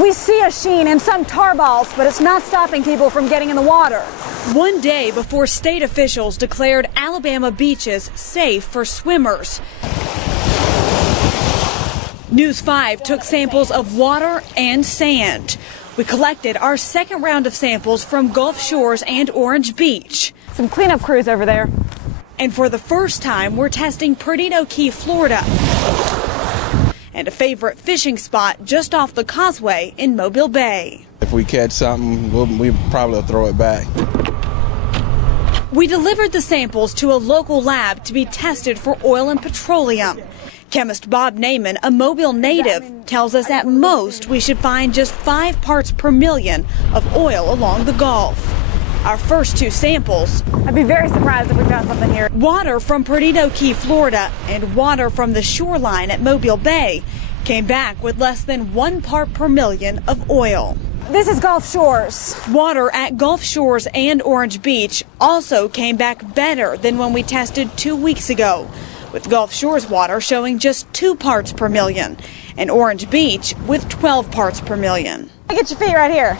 We see a sheen in some tar balls, but it's not stopping people from getting in the water. One day before state officials declared Alabama beaches safe for swimmers, News 5 took samples of water and sand. We collected our second round of samples from Gulf Shores and Orange Beach. Some cleanup crews over there. And for the first time, we're testing Perdido Key, Florida, and a favorite fishing spot just off the causeway in Mobile Bay. If we catch something, we probably will throw it back. We delivered the samples to a local lab to be tested for oil and petroleum. Chemist Bob Naiman, a Mobile native, tells us at most we should find just 5 parts per million of oil along the Gulf. Our first 2 samples, I'd be very surprised if we found something here. Water from Perdido Key, Florida, and water from the shoreline at Mobile Bay came back with less than 1 part per million of oil. This is Gulf Shores. Water at Gulf Shores and Orange Beach also came back better than when we tested 2 weeks ago, with Gulf Shores water showing just 2 parts per million, and Orange Beach with 12 parts per million. Get your feet right here.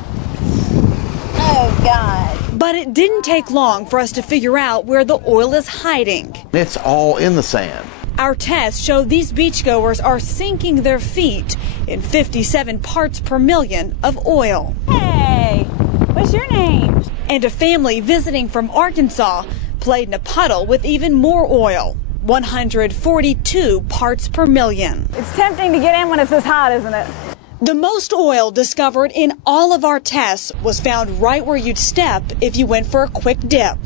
Oh, God. But it didn't take long for us to figure out where the oil is hiding. It's all in the sand. Our tests show these beachgoers are sinking their feet in 57 parts per million of oil. Hey, what's your name? And a family visiting from Arkansas played in a puddle with even more oil. 142 parts per million. It's tempting to get in when it's this hot, isn't it? The most oil discovered in all of our tests was found right where you'd step if you went for a quick dip.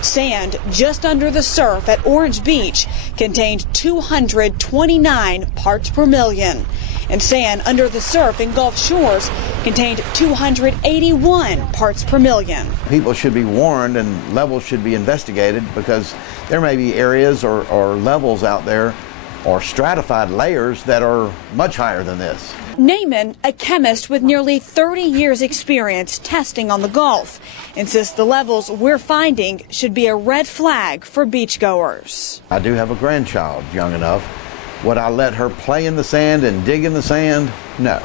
Sand just under the surf at Orange Beach contained 229 parts per million. And sand under the surf in Gulf Shores contained 281 parts per million. People should be warned and levels should be investigated because there may be areas or levels out there or stratified layers that are much higher than this. Naiman, a chemist with nearly 30 years experience testing on the Gulf, insists the levels we're finding should be a red flag for beachgoers. I do have a grandchild young enough. Would I let her play in the sand and dig in the sand? No.